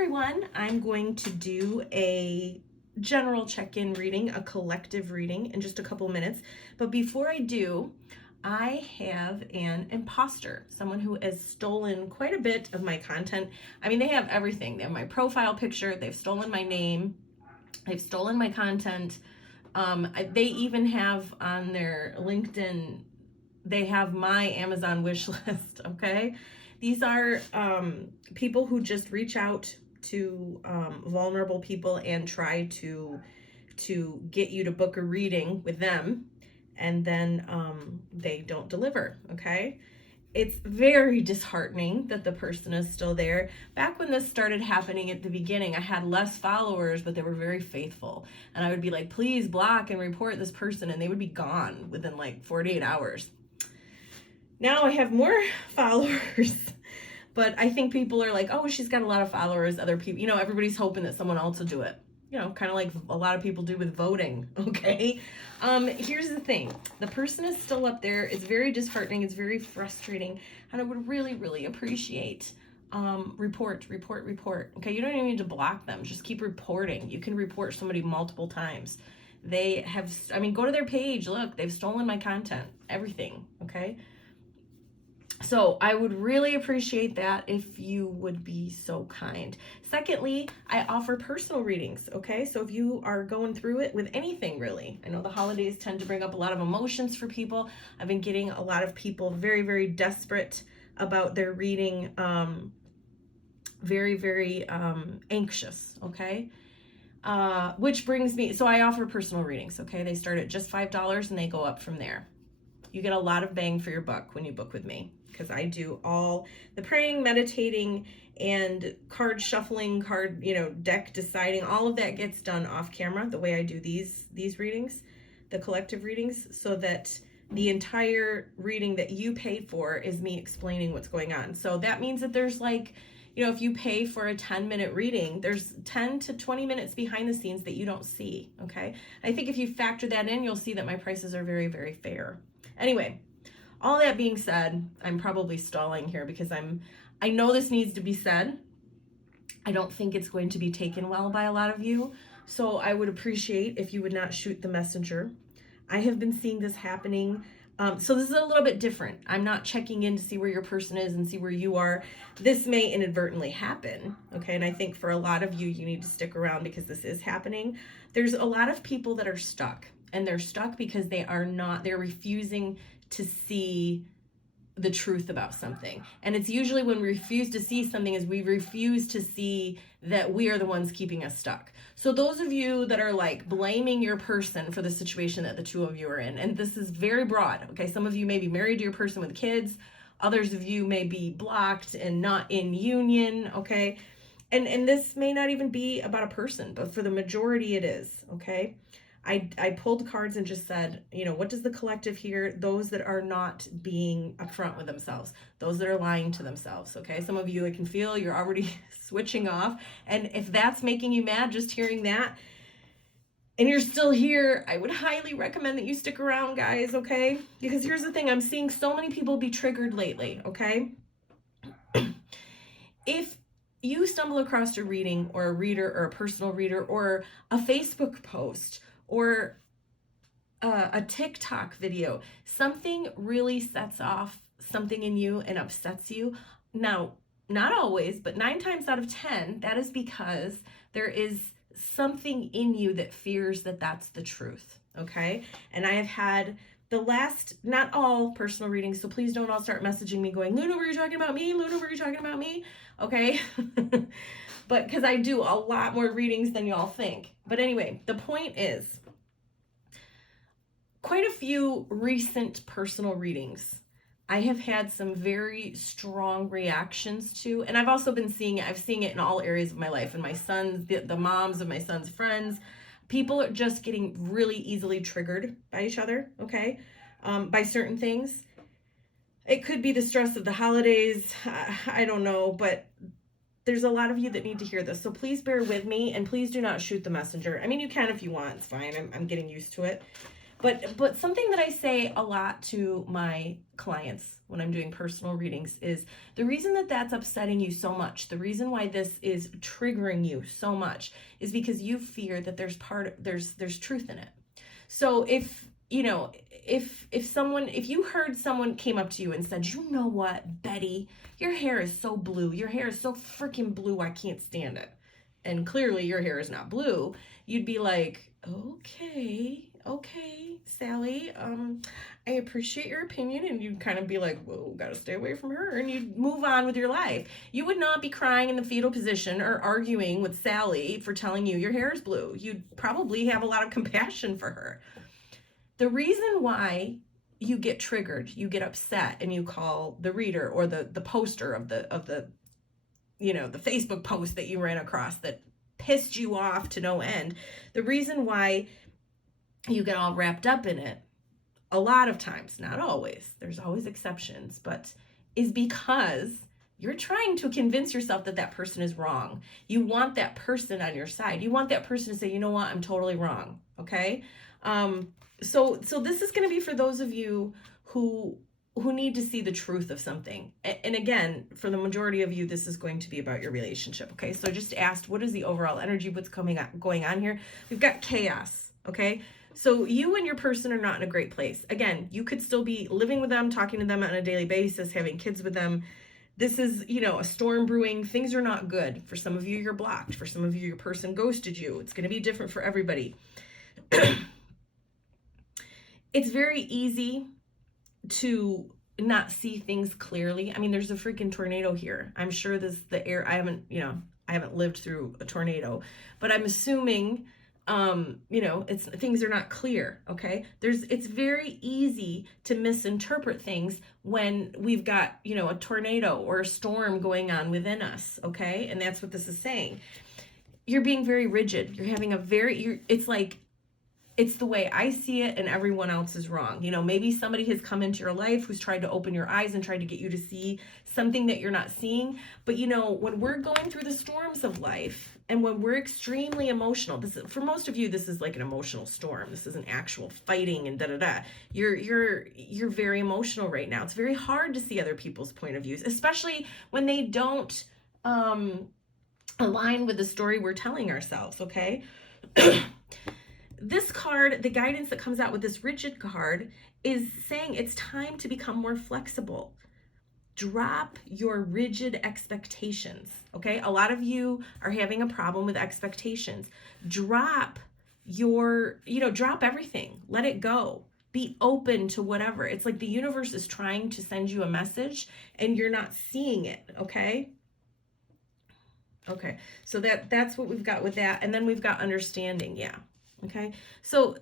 everyone. I'm going to do a general check-in reading, a collective reading in just a couple minutes. But before I do, I have an imposter, someone who has stolen quite a bit of my content. I mean, they have everything. They have my profile picture, they've stolen my name, they've stolen my content. They even have on their LinkedIn, they have my Amazon wish list, okay? These are people who just reach out to vulnerable people and try to get you to book a reading with them, and then they don't deliver, okay? It's very disheartening that the person is still there. Back when this started happening at the beginning, I had less followers, but they were very faithful. And I would be like, please block and report this person, and they would be gone within like 48 hours. Now I have more followers, but I think people are like, oh, she's got a lot of followers. Other people, everybody's hoping that someone else will do it. Kind of like a lot of people do with voting, okay? Here's the thing. The person is still up there. It's very disheartening. It's very frustrating. And I would really, really appreciate report. Okay, you don't even need to block them. Just keep reporting. You can report somebody multiple times. They have, go to their page. Look, they've stolen my content, everything, okay? So I would really appreciate that if you would be so kind. Secondly, I offer personal readings, okay? So if you are going through it with anything, really. I know the holidays tend to bring up a lot of emotions for people. I've been getting a lot of people very, very desperate about their reading, very, very anxious, okay? Which brings me, so I offer personal readings, okay? They start at just $5 and they go up from there. You get a lot of bang for your buck when you book with me, because I do all the praying, meditating, and card shuffling, deck deciding. All of that gets done off camera, the way I do these readings, the collective readings, so that the entire reading that you pay for is me explaining what's going on. So that means that there's if you pay for a 10-minute reading, there's 10 to 20 minutes behind the scenes that you don't see, okay? I think if you factor that in, you'll see that my prices are very, very fair. Anyway, all that being said, I'm probably stalling here because I know this needs to be said. I don't think it's going to be taken well by a lot of you. So I would appreciate if you would not shoot the messenger. I have been seeing this happening. So this is a little bit different. I'm not checking in to see where your person is and see where you are. This may inadvertently happen, okay? And I think for a lot of you, you need to stick around because this is happening. There's a lot of people that are stuck. And they're stuck because they're refusing to see the truth about something. And it's usually when we refuse to see something is we refuse to see that we are the ones keeping us stuck. So those of you that are blaming your person for the situation that the two of you are in, and this is very broad, okay? Some of you may be married to your person with kids. Others of you may be blocked and not in union, okay? And this may not even be about a person, but for the majority it is, okay? I pulled cards and just said, what does the collective hear? Those that are not being upfront with themselves, those that are lying to themselves, okay? Some of you, I can feel you're already switching off. And if that's making you mad, just hearing that, and you're still here, I would highly recommend that you stick around, guys, okay? Because here's the thing, I'm seeing so many people be triggered lately, okay? If you stumble across a reading or a reader or a personal reader or a Facebook post or a TikTok video, something really sets off something in you and upsets you. Now, not always, but 9 times out of 10, that is because there is something in you that fears that that's the truth, okay? And I have had not all personal readings, so please don't all start messaging me going, Luna, were you talking about me? Luna, were you talking about me? Okay? But because I do a lot more readings than y'all think. But anyway, the point is, quite a few recent personal readings I have had some very strong reactions to, and I've also been seeing it. I've seen it in all areas of my life, and my sons, the moms of my son's friends. People are just getting really easily triggered by each other, okay? By certain things. It could be the stress of the holidays. I don't know, but there's a lot of you that need to hear this. So please bear with me, and please do not shoot the messenger. You can if you want. It's fine. I'm getting used to it. But something that I say a lot to my clients when I'm doing personal readings is the reason that that's upsetting you so much, the reason why this is triggering you so much is because you fear that there's truth in it. So if you heard someone came up to you and said, you know what, Betty, your hair is so blue. Your hair is so freaking blue. I can't stand it. And clearly your hair is not blue. You'd be like, okay, Sally, I appreciate your opinion. And you'd kind of be like, whoa, gotta stay away from her. And you'd move on with your life. You would not be crying in the fetal position or arguing with Sally for telling you your hair is blue. You'd probably have a lot of compassion for her. The reason why you get triggered, you get upset, and you call the reader or the poster of the the Facebook post that you ran across that pissed you off to no end, the reason why you get all wrapped up in it, a lot of times, not always, there's always exceptions, but is because you're trying to convince yourself that that person is wrong. You want that person on your side. You want that person to say, you know what, I'm totally wrong, okay? So this is going to be for those of you who need to see the truth of something. And again, for the majority of you, this is going to be about your relationship, okay? So I just asked, what is the overall energy? What's going on here? We've got chaos, okay? So you and your person are not in a great place. Again, you could still be living with them, talking to them on a daily basis, having kids with them. This is, a storm brewing. Things are not good. For some of you, you're blocked. For some of you, your person ghosted you. It's going to be different for everybody. It's very easy to not see things clearly. I mean, there's a freaking tornado here. I'm sure I haven't lived through a tornado, but I'm assuming, things are not clear. Okay. It's very easy to misinterpret things when we've got, a tornado or a storm going on within us. Okay. And that's what this is saying. You're being very rigid. You're having it's the way I see it and everyone else is wrong. Maybe somebody has come into your life who's tried to open your eyes and tried to get you to see something that you're not seeing. But when we're going through the storms of life and when we're extremely emotional, for most of you, this is like an emotional storm. This is an actual fighting and da-da-da. You're very emotional right now. It's very hard to see other people's point of views, especially when they don't align with the story we're telling ourselves, okay? This card, the guidance that comes out with this rigid card is saying it's time to become more flexible. Drop your rigid expectations, okay? A lot of you are having a problem with expectations. Drop everything. Let it go. Be open to whatever. It's like the universe is trying to send you a message and you're not seeing it, okay? Okay, so that's what we've got with that. And then we've got understanding, yeah. Okay, so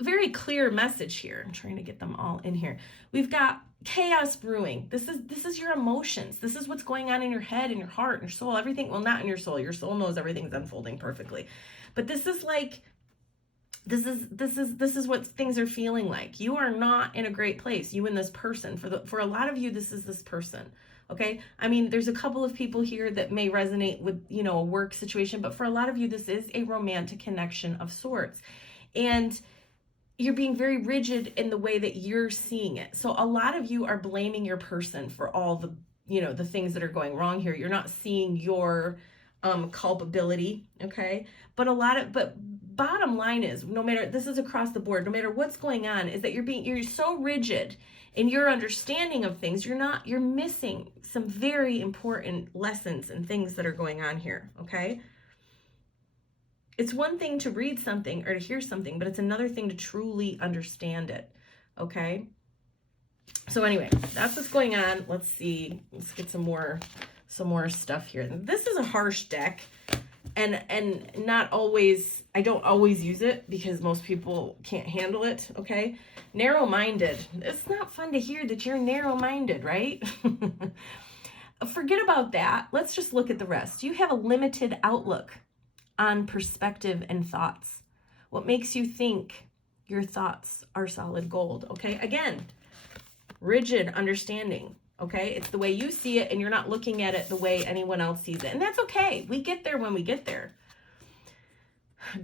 very clear message here. I'm trying to get them all in here. We've got chaos brewing. This is your emotions. This is what's going on in your head and your heart and your soul. Everything, well, not in your soul. Your soul knows everything's unfolding perfectly. But this is what things are feeling like. You are not in a great place. You and this person. For a lot of you, this is this person. Okay. I mean, there's a couple of people here that may resonate with, a work situation, but for a lot of you, this is a romantic connection of sorts. And you're being very rigid in the way that you're seeing it. So a lot of you are blaming your person for all the, the things that are going wrong here. You're not seeing your culpability. Okay. But bottom line is, this is across the board, no matter what's going on, is that you're so rigid in your understanding of things. You're missing some very important lessons and things that are going on here. Okay. It's one thing to read something or to hear something, but it's another thing to truly understand it. Okay. So anyway, that's what's going on. Let's see. Let's get some more stuff here. This is a harsh deck. And not always, I don't always use it because most people can't handle it, okay? Narrow-minded. It's not fun to hear that you're narrow-minded, right? Forget about that. Let's just look at the rest. You have a limited outlook on perspective and thoughts. What makes you think your thoughts are solid gold, okay? Again, rigid understanding. Okay, it's the way you see it and you're not looking at it the way anyone else sees it. And that's okay. We get there when we get there.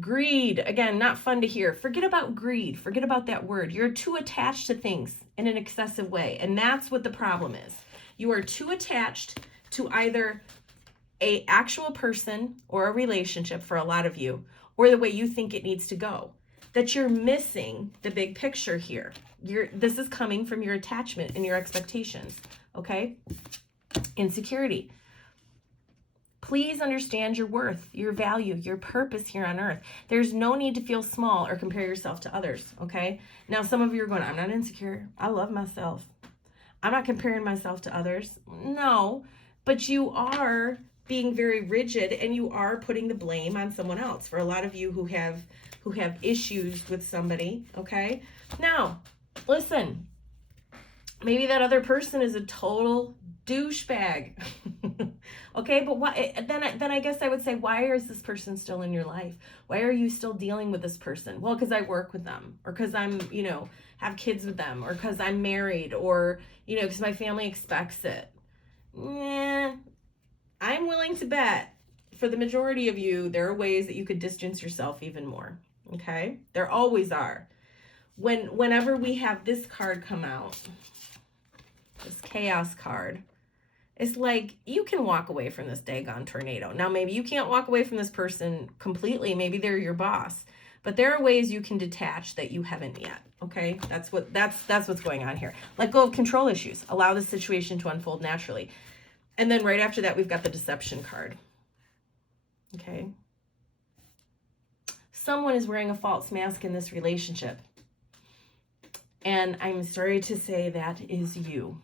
Greed, again, not fun to hear. Forget about greed. Forget about that word. You're too attached to things in an excessive way. And that's what the problem is. You are too attached to either a actual person or a relationship for a lot of you, or the way you think it needs to go, that you're missing the big picture here. This is coming from your attachment and your expectations, okay? Insecurity. Please understand your worth, your value, your purpose here on earth. There's no need to feel small or compare yourself to others, okay? Now, some of you are going, I'm not insecure. I love myself. I'm not comparing myself to others. No, but you are being very rigid, and you are putting the blame on someone else. For a lot of you who have issues with somebody, okay? Now, listen, maybe that other person is a total douchebag. Okay, but why then I guess I would say, why is this person still in your life? Why are you still dealing with this person? Well, because I work with them, or because I'm, have kids with them, or because I'm married, or, because my family expects it. I'm willing to bet for the majority of you, there are ways that you could distance yourself even more. Okay? There always are. Whenever we have this card come out, this chaos card, it's like you can walk away from this daggone tornado. Now, maybe you can't walk away from this person completely. Maybe they're your boss. But there are ways you can detach that you haven't yet. Okay? That's what's going on here. Let go of control issues. Allow the situation to unfold naturally. And then right after that, we've got the deception card. Okay? Someone is wearing a false mask in this relationship. And I'm sorry to say that is you.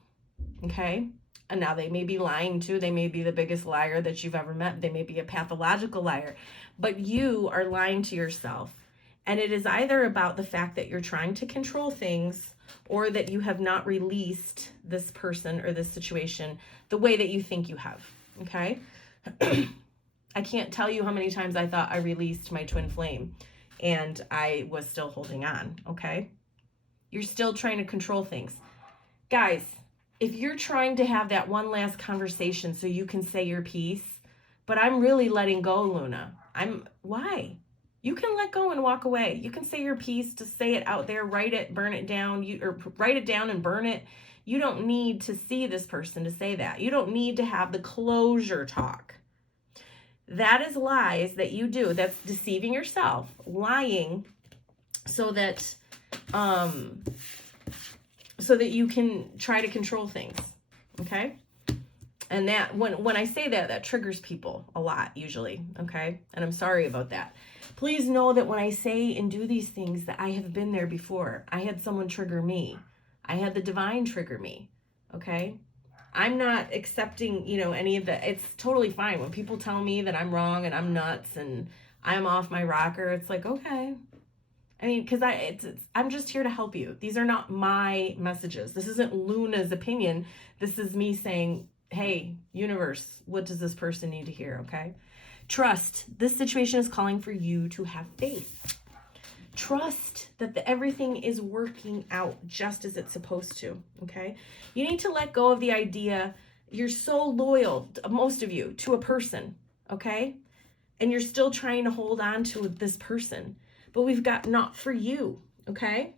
Okay? And now they may be lying too. They may be the biggest liar that you've ever met. They may be a pathological liar. But you are lying to yourself. And it is either about the fact that you're trying to control things, or that you have not released this person or this situation the way that you think you have. Okay? I can't tell you how many times I thought I released my twin flame and I was still holding on. Okay? You're still trying to control things. Guys, if you're trying to have that one last conversation so you can say your piece, but I'm really letting go, Luna. Why? You can let go and walk away. You can say your piece, to say it out there, write it, burn it down, or write it down and burn it. You don't need to see this person to say that. You don't need to have the closure talk. That is lies that you do. That's deceiving yourself, lying so that you can try to control things. Okay? And that when I say that triggers people a lot usually, okay? And I'm sorry about that. Please know that when I say and do these things, that I have been there before. I had someone trigger me. I had the divine trigger me, okay? I'm not accepting, any of that. It's totally fine when people tell me that I'm wrong and I'm nuts and I'm off my rocker. It's like, okay. I mean, because I'm just here to help you. These are not my messages. This isn't Luna's opinion. This is me saying, hey, universe, what does this person need to hear, okay? Trust. This situation is calling for you to have faith. Trust that everything is working out just as it's supposed to, okay? You need to let go of the idea you're so loyal, most of you, to a person, okay? And you're still trying to hold on to this person. But we've got not for you, okay?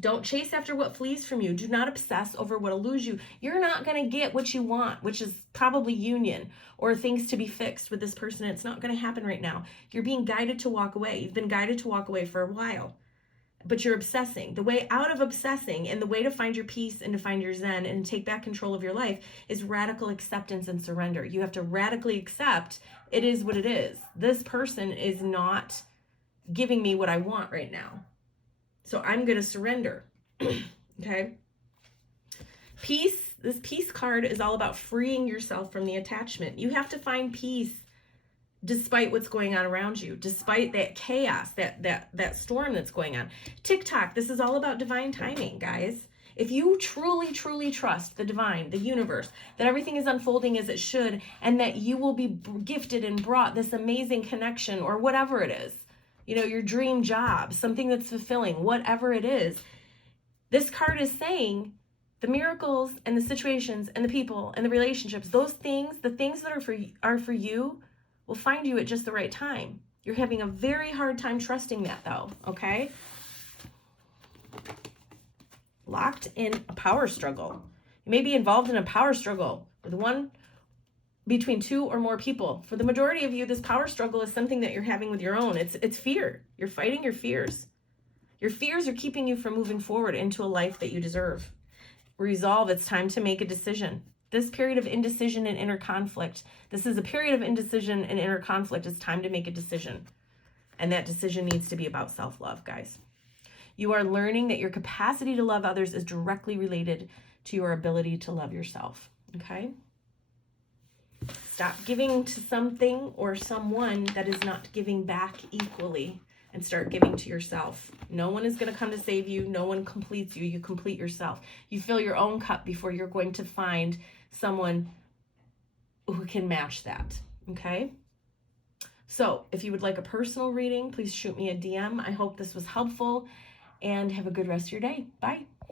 Don't chase after what flees from you. Do not obsess over what'll lose you. You're not going to get what you want, which is probably union or things to be fixed with this person. It's not going to happen right now. You're being guided to walk away. You've been guided to walk away for a while, but you're obsessing. The way out of obsessing and the way to find your peace and to find your zen and take back control of your life is radical acceptance and surrender. You have to radically accept it is what it is. This person is not giving me what I want right now. So I'm going to surrender. Okay? Peace, this peace card is all about freeing yourself from the attachment. You have to find peace despite what's going on around you, despite that chaos, that storm that's going on. TikTok, this is all about divine timing, guys. If you truly, truly trust the divine, the universe, that everything is unfolding as it should, and that you will be gifted and brought this amazing connection or whatever it is, your dream job, something that's fulfilling, whatever it is. This card is saying the miracles and the situations and the people and the relationships, those things, the things that are for you will find you at just the right time. You're having a very hard time trusting that though, okay? Locked in a power struggle. You may be involved in a power struggle between two or more people. For the majority of you, this power struggle is something that you're having with your own. It's fear. You're fighting your fears. Your fears are keeping you from moving forward into a life that you deserve. Resolve. It's time to make a decision. This period of indecision and inner conflict, this is a period of indecision and inner conflict. It's time to make a decision. And that decision needs to be about self-love, guys. You are learning that your capacity to love others is directly related to your ability to love yourself, okay? Stop giving to something or someone that is not giving back equally and start giving to yourself. No one is going to come to save you. No one completes you. You complete yourself. You fill your own cup before you're going to find someone who can match that, okay? So if you would like a personal reading, please shoot me a DM. I hope this was helpful and have a good rest of your day. Bye.